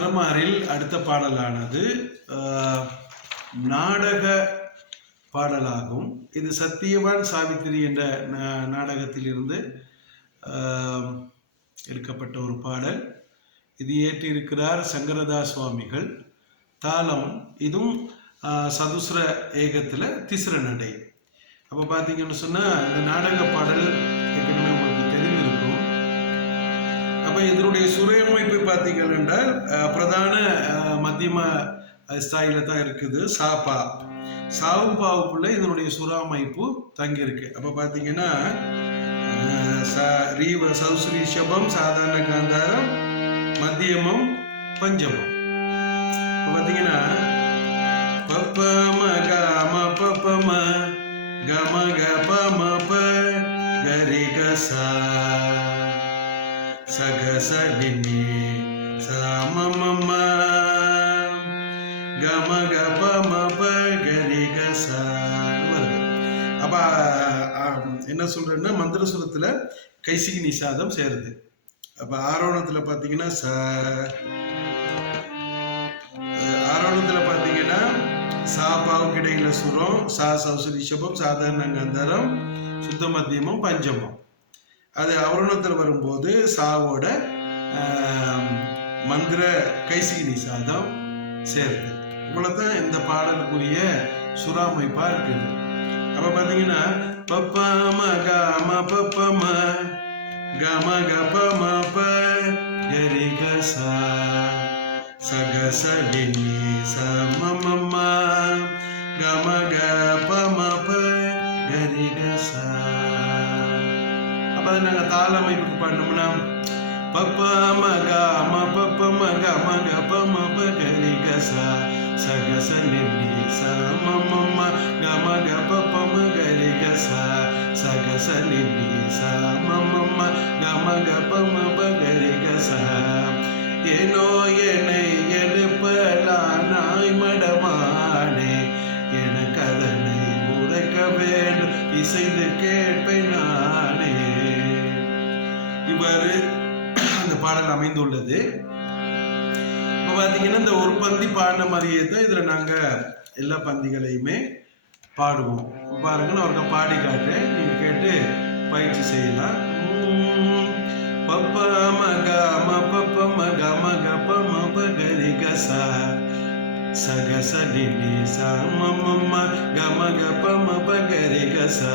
மதரமாரில் அடுத்த பாடலானது நாடக பாடலாகும். இது சத்தியவான் சாவித்திரி என்ற நாடகத்திலிருந்து எடுக்கப்பட்ட ஒரு பாடல். இது ஏற்றிருக்கிறார் சங்கரதாஸ் சுவாமிகள். தாளம் இதுவும் சதுஸ்ர ஏகத்தில் திஸ்ர நடை. அப்போ பார்த்தீங்கன்னு சொன்னால் இந்த நாடக பாடல் ஏற்கனவே உங்களுக்கு தெரிஞ்சிருக்கும். அப்போ இதனுடைய சுரையமைப்பு பார்த்தீங்கள் என்றால் பிரதான மத்தியம ஸ்தாயில தான் இருக்குது. சாப்பா சாவு பாவுக்குள்ள இதனுடைய சுராமைப்பு தங்கியிருக்கு. அப்போ பார்த்தீங்கன்னா சௌஸ்ரீ ஷபம், சாதாரண காந்தாரம், மத்தியமம், பஞ்சமம். பார்த்தீங்கன்னா பப்ப ம க ம பப்ப ம க ம க ப ம ப கரி க சா ச க ச டி நி ச ம ம ம க ம க ப ம ப கரி க சா. அப்ப என்ன சொல்றேன்னா மந்திரசுரத்துல கைசிகி நிஷாதம் சேருது. அப்ப ஆரோணத்துல பாத்தீங்கன்னா ஆரோணத்துல பாத்தீங்கன்னா சா பாவுக்கு இடையில சுரம், சா சௌசரி சபம், சாதாரண கந்தரம், சுத்த மத்தியமும், பஞ்சமம். அது அவரோணத்துல வரும்போது சாவோட மந்திர கைசிகி நிஷாதம் சேருது. இவ்வளவுதான் இந்த பாடலுக்குரிய சுராமைப்பா இருக்குது. அப்ப பாத்தீங்கன்னா பப்ப ம க ம பப்ப ம க ம க ப ம ப கரி க சா ச க ச டி நி ச ம ம ம க ம க ப ம ப கரி க சா. அப்ப அதை நாங்க தாள அமைப்புக்கு பாடணும்னா பப்ப ம க ம பப்ப ம க ம க ப ம ப கரி க சா ச க ச டி நி ச ம ம ம க ம க ப ப ம கரி க சா ச க ச டி நி ச ம ம ம க ம க ப ம ப கரி க சா. ஏனோ என்னை எழுப்பலானாய் மடமானே, எனக்கு அதனை உரைக்க வேண்டும் இசைந்து கேட்பேன் நானே. இவ்வாறு அந்த பாடல் அமைந்துள்ளது. இப்போ பார்த்தீங்கன்னா இந்த ஒரு பந்தி பாடின மாதிரியே தான் இதில் நாங்கள் எல்லா பந்திகளையுமே பாடுவோம். பாருங்க, நான் அவருக்கு பாடி காட்டுறேன், நீங்கள் கேட்டு பயிற்சி செய்யலாம். பப்ப ம க ம பப்ப ம க ம க ப ம ப கரி க சா ச க ச டி நி ச ம ம ம க ம க ப ம ப கரி க சா.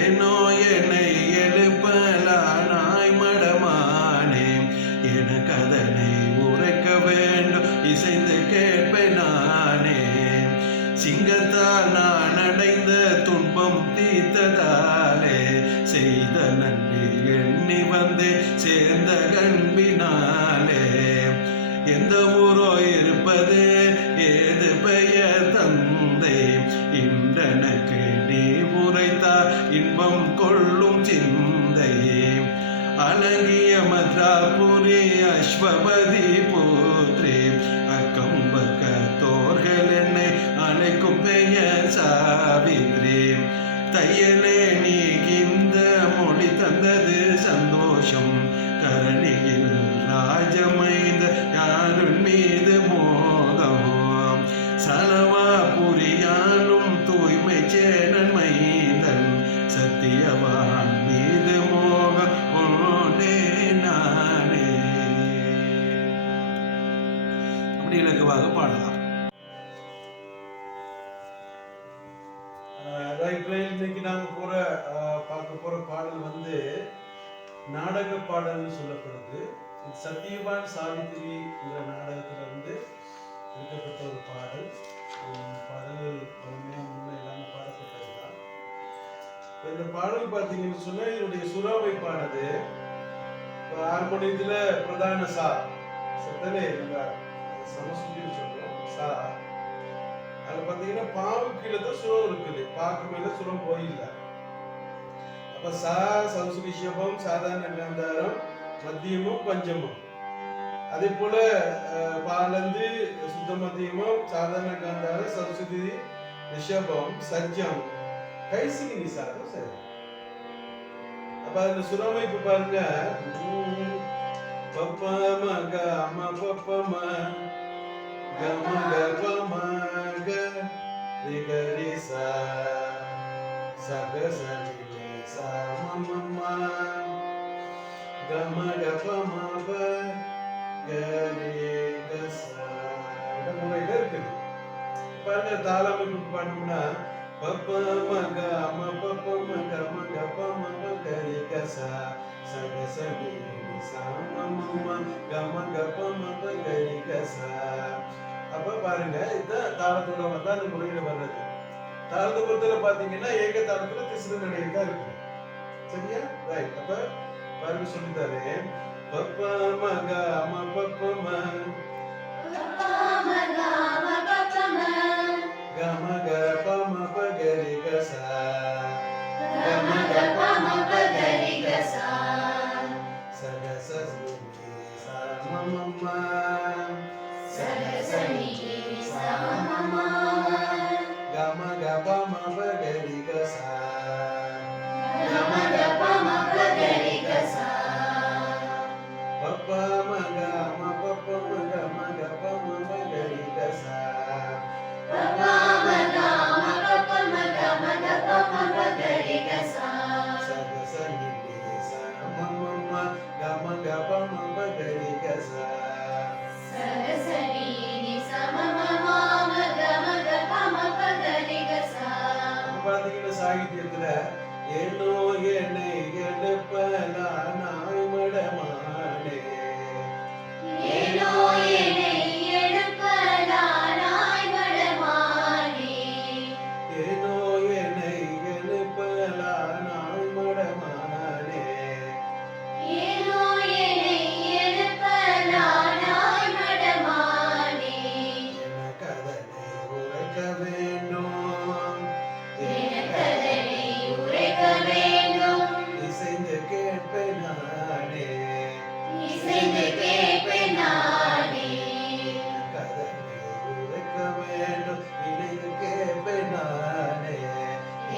ஏனோ என்னை எழுப்பலானாய் மடமானே, எனக்கு அதனை உரைக்க வேண்டும் இசைந்து கேட்பேன் நானே. சிங்கத்தால் நான் அடைந்த துன்பம் தீர்த்ததாலே, செய்த நன்றி எண்ணி வந்து சேர்ந்த கண்பினாலே. எந்த ஊரோ இருப்பது ஏது பெயர் தந்தை, இன்றனக்கு நீ உரைத்தா இன்பம் கொள்ளும் சிந்தை. அழகிய மத்ராபுரி அஸ்வபதி புத்ரி, அக்கம் பக்கத்தோர்கள் என்னை அழைக்கும் பெயர் சாவித்ரி. தையலே நீகிந்த மொழி தந்தது சந்தோஷம், தரணியில் ராஜமைந்த யாருன் மீது மோகம். சலவா புரியாலும் தூய்மை சேனன் மைந்தன், சத்தியவான் மீது மோகம் கொண்டே நானே. அப்படி இலகுவாக பாடலாம். இன்னைக்கு நாங்க பார்க்க போற பாடல் வந்து நாடக பாடல்னு சொல்லப்படுது. சத்தியவான் சாவித்திரி என்ற நாடகத்துல வந்து எடுக்கப்பட்ட ஒரு பாடல். பாடல் முன்ன எல்லாமே பாடப்பட்டதுதான். இந்த பாடல் பார்த்தீங்கன்னு சொன்னா இதனுடைய சுறாவைப்பானது ஹார்மோனியத்துல பிரதான சா சத்தனே நம்ம சமஸ்கிருதின்னு சொல்றோம் சா. அதுல பாத்தீங்கன்னா பாவு கீழே தான் சுரம் இருக்குது, பாக்கு மேல சுரம் போயில்லை. அப்ப சா சௌசுரி ஷபம், சாதாரண காந்தாரம், மத்தியமும், பஞ்சமும். அதே போல பாலந்து சுத்த மத்தியமும், சாதாரண காந்தாரம், சௌசுரி ரிஷபம், சஜ்ஜம், கைசிகி நிஷாதம் சரி. அப்ப அந்த சுரமைப்பு பாருங்க. பப்பா மகா ம பப்பம கம கபம க ரிகரி சா சக சனி சா மம கம கபம ப கரி கசா இந்த முறையில இருக்குது. பாருங்க தாளமைப்பு பாடணும்னா பப்ப மக ம பப்ப மக மக பம கரி கசா சக சனி சா மம கம கபம கரி கசா. அப்ப பாருங்க இதுதான் தாளத்தோட வந்தா அந்த முறையில வர்றது. தாளத்தை பொறுத்தவரை பாத்தீங்கன்னா ஏக தாளத்துல திசுறு நடை தான் இருக்கு. சரியா? ரைட். அப்ப பாருங்க சொல்லித்தாரு. பப்ப மக ம பப்ப ம கம கபம கரி கசா கம கபம கரி கசா சக சனி சா மம சக சனி சா மம கம கபம கரி கசா கம கபம கரி கசா பப்ப மக ம பப்ப மக மக பம கரி கசா பப்ப மக ம பப்ப மக மக பம கரி கசா சக சனி சா மம கம கபம கரி கசா சக சனி சா மம கம கபம கரி கசா. பாத்தீங்கன்னா சாகித்யத்துல ஏனோ என்னை எழுப்பலானாய் மடமானே ஏனோ என்னை எழுப்பலானாய் மடமானே ஏனோ என்னை எழுப்பலானாய் மடமானே ஏனோ என்னை எழுப்பலானாய் மடமானே எனக்கதனை உரைக்க வேண்டும் எனக்கதனை உரைக்க வேண்டும் இசைந்து கேட்பேன் நானே இசைந்து கேட்பேன் நானே எனக்கதனை உரைக்க வேண்டும் இணைந்து கேட்பேன் நானே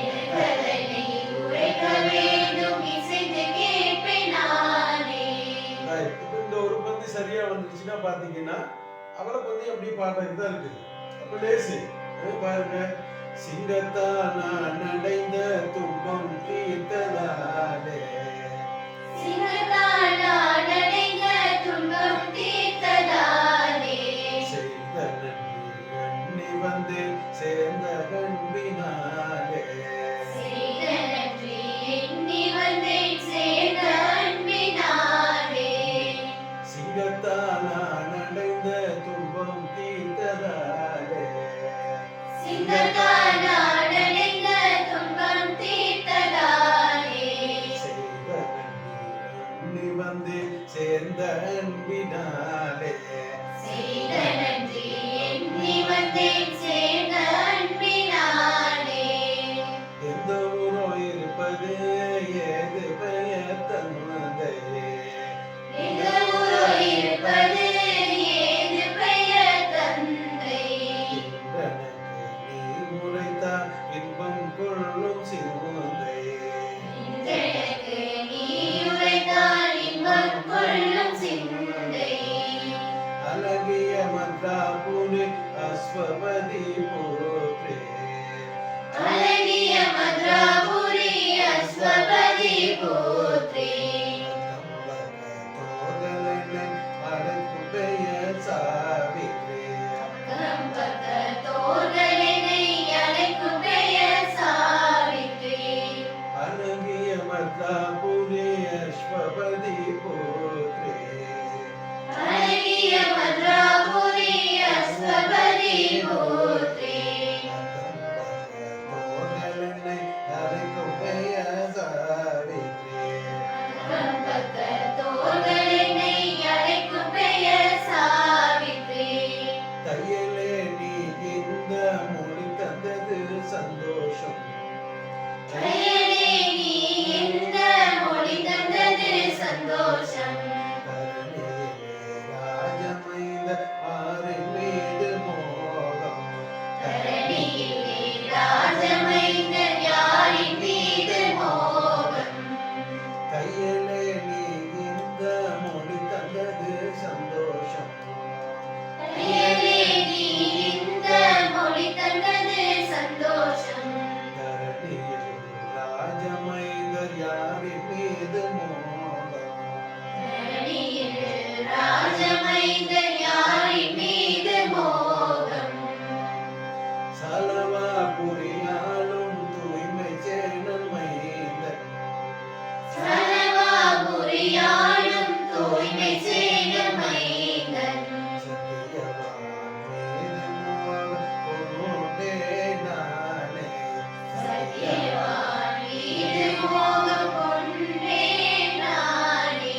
எனக்கதனை உரைக்க வேண்டும் இசைந்து கேட்பேன் நானே. இந்த ஒரு பந்தி சரியா வந்துருச்சுன்னா பாத்தீங்கன்னா அவளை பத்தி அப்படியே பாடுறது தான் இருக்குது. அப்ப லேசு பாருங்க. சிங்கத்தான் நான் அடைந்த துன்பம் தீர்த்ததாலே சிங்கத்தான் நான் அடைந்த துன்பம் தீர்த்ததாலே செய்த நன்றி எண்ணி வந்து சேர்ந்த அன்பினாலே செய்த நன்றி எண்ணி வந்து சேர்ந்த அன்பினாலே சிங்கத்தான் நான் அடைந்த துன்பம் தீர்த்ததாலே சிங்கத்தான் நான் அடைந்த துன்பம் தீர்த்ததாலே செய்த நன்றி வந்து சேர்ந்த அன்பினாலே செய்த நன்றி எண்ணி வந்து சேர்ந்த அன்பினாலே. எந்த ஊரோ இருப்பது ஏது பெயர் தந்தை எந்த ஊரோ இருப்பது ஏது பெயர் தந்தை இன்பம் கொள்ளும் சிந்தை எனக்கு நீ உரைத்தால் இன்பம் கொள்ளும் சிந்தை அழகிய மத்ராபுரி அஸ்வபதி போற்றே அழகிய மத்ராபுரி அஸ்வபதி போற்றே தோதலனை அழைக்கும் பெயர் சாவித்ரே தோதலனை அழைக்கும் பெயர் சாவித்ரே அழகிய மத்ராபுரி அஸ்வபதி போற்றே அழகிய மத்ராபுரி அஸ்வபதி போற்றே தோதலனை அழைக்கும் பெயர் சாவித்ரே தோதலனை அழைக்கும் பெயர் சாவித்ரே. தையலே நீ இந்த மொழி தந்தது சந்தோஷம் தையலே நீ இந்த மொழி தந்தது சந்தோஷம் கரணியிலே ராஜமைந்த தூய்மை செய்த மைந்தன் சத்தியவான் மீது மோகம் கொண்டே நானே சத்தியவான் மீது மோகம் கொண்டேன் நானே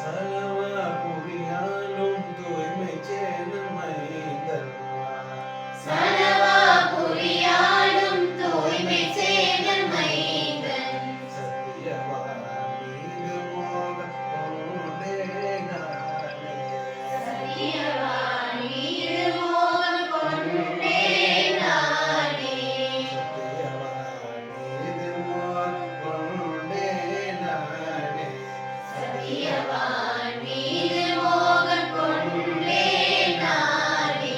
சலவா புரியாலும் தூய்மை செய்த மைந்தன் சலவா புரியாலும் தூய்மை செய்த மைந்தன் சத்தியவான் மீது மோகம் கொண்டே நானே சத்தியவான் மீது மோகம் கொண்டேன் நானே சத்தியவான் மீது மோகம் கொண்டே நானே சத்தியவான் மீது மோகம் கொண்டேன் நானே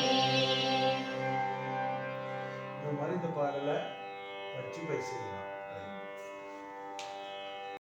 இந்த மாதிரி இந்த பாடலை பற்றி பேசுகிறேன்.